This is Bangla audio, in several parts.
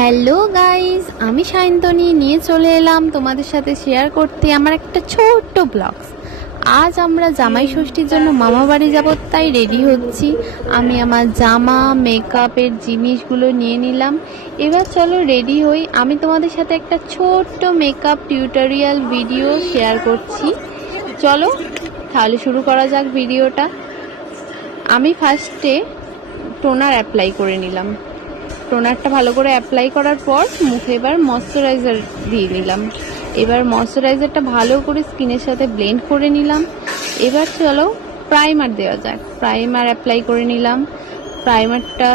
হ্যালো গাইস, আমি সায়ন্তনী নিয়ে চলে এলাম তোমাদের সাথে শেয়ার করতে আমার একটা ছোট্ট ব্লগস। আজ আমরা জামাই ষষ্ঠীর জন্য মামা বাড়ি যাব, তাই রেডি হচ্ছি। আমি আমার জামা মেকআপের জিনিসগুলো নিয়ে নিলাম। এবার চলো রেডি হই। আমি তোমাদের সাথে একটা ছোট্ট মেকআপ টিউটোরিয়াল ভিডিও শেয়ার করছি। চলো তাহলে শুরু করা যাক ভিডিওটা। আমি ফার্স্টে টোনার অ্যাপ্লাই করে নিলাম। টোনারটা ভালো করে অ্যাপ্লাই করার পর মুখে এবার ময়শ্চারাইজার দিয়ে নিলাম। এবার ময়শ্চারাইজারটা ভালো করে স্কিনের সাথে ব্লেন্ড করে নিলাম। এবার চলো প্রাইমার দেওয়া যাক। প্রাইমার অ্যাপ্লাই করে নিলাম। প্রাইমারটা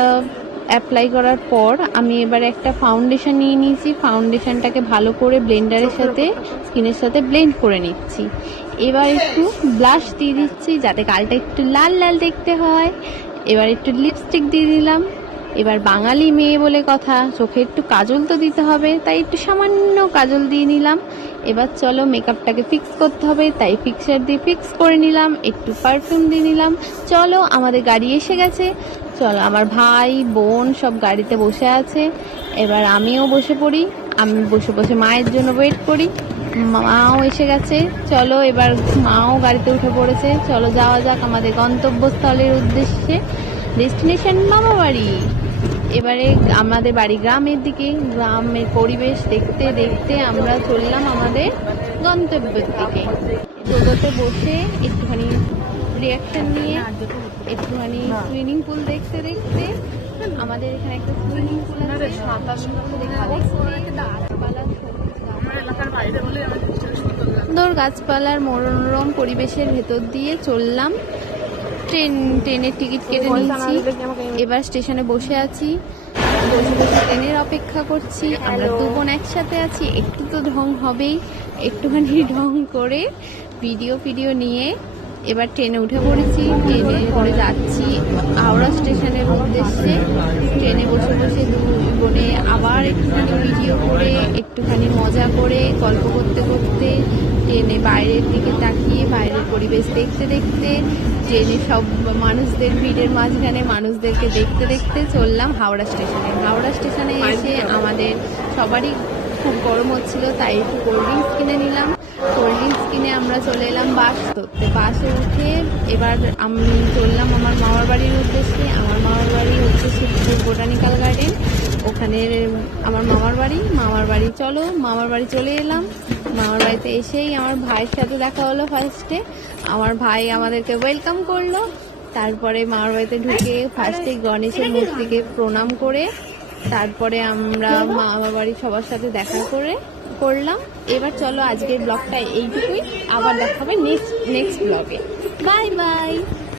অ্যাপ্লাই করার পর আমি এবার একটা ফাউন্ডেশন নিয়ে নিয়েছি। ফাউন্ডেশনটাকে ভালো করে ব্লেন্ডারের সাথে স্কিনের সাথে ব্লেন্ড করে নিচ্ছি। এবার একটু ব্লাশ দিয়ে দিচ্ছি যাতে গালটা একটু লাল লাল দেখতে হয়। এবার একটু লিপস্টিক দিয়ে দিলাম। এবার বাঙালি মেয়ে বলে কথা, চোখে একটু কাজল তো দিতে হবে, তাই একটু সামান্য কাজল দিয়ে নিলাম। এবার চলো মেকআপটাকে ফিক্স করতে হবে, তাই ফিক্সার দিয়ে ফিক্স করে নিলাম। একটু পারফিউম দিয়ে নিলাম। চলো আমাদের গাড়ি এসে গেছে। চলো আমার ভাই বোন সব গাড়িতে বসে আছে। এবার আমিও বসে পড়ি। আমি বসে বসে মায়ের জন্য ওয়েট করি। মাও এসে গেছে। চলো এবার মাও গাড়িতে উঠে পড়েছে। চলো যাওয়া যাক আমাদের গন্তব্যস্থলের উদ্দেশ্যে, ডেস্টিনেশন মামা বাড়ি। এবারে আমাদের বাড়ি গ্রামের দিকে। গ্রামের পরিবেশ দেখতে দেখতে আমরা চললাম আমাদের গন্তব্যের দিকে। টোটোতে বসে একটুখানি রিয়াকশন নিয়ে একটুখানি সুইমিং পুল দেখতে দেখতে, আমাদের এখানে একটা সুইমিং পুল আছে, সুন্দর গাছপালার মনোরম পরিবেশের ভেতর দিয়ে চললাম। ট্রেনের টিকিট কেটে নিয়েছি। এবার স্টেশনে বসে আছি, বসে বসে ট্রেনের অপেক্ষা করছি। আমরা দু বোন একসাথে আছি, একটু তো ঢং হবেই। একটুখানি ঢং করে ভিডিও নিয়ে এবার ট্রেনে উঠে পড়েছি। ট্রেনে করে যাচ্ছি হাওড়া স্টেশনের উদ্দেশ্যে। ট্রেনে বসে বসে দু বোনে আবার একটুখানি ভিডিও করে একটুখানি মজা করে গল্প করতে করতে ট্রেনে বাইরের দিকে তাকিয়ে বাইরের পরিবেশ দেখতে দেখতে ট্রেনে সব মানুষদের ভিড়ের মাঝখানে মানুষদেরকে দেখতে দেখতে চললাম হাওড়া স্টেশনে। হাওড়া স্টেশনে এসে আমাদের সবারই খুব গরম হচ্ছিল, তাই একটু কোল্ড ড্রিঙ্কস কিনে নিলাম। কোল্ড ড্রিঙ্কস কিনে আমরা চলে এলাম বাস ধরতে। বাসে উঠে এবার আমি চললাম আমার মামার বাড়ির উদ্দেশ্যে। আমার মামার বাড়ি হচ্ছে শিবপুর বোটানিক্যাল গার্ডেন, ওখানে আমার মামার বাড়ি। চলো মামার বাড়ি চলে এলাম। মামার বাড়িতে এসেই আমার ভাইয়ের সাথে দেখা হলো। ফার্স্টে আমার ভাই আমাদেরকে ওয়েলকাম করলো। তারপরে মামার বাড়িতে ঢুকে ফার্স্টে গণেশের মূর্তিকে প্রণাম করে তারপরে আমরা মামার বাড়ি সবার সাথে দেখা করলাম। এবার চলো আজকের ব্লগটা এইটুকুই, আবার দেখা হবে নেক্সট ব্লগে। Bye bye.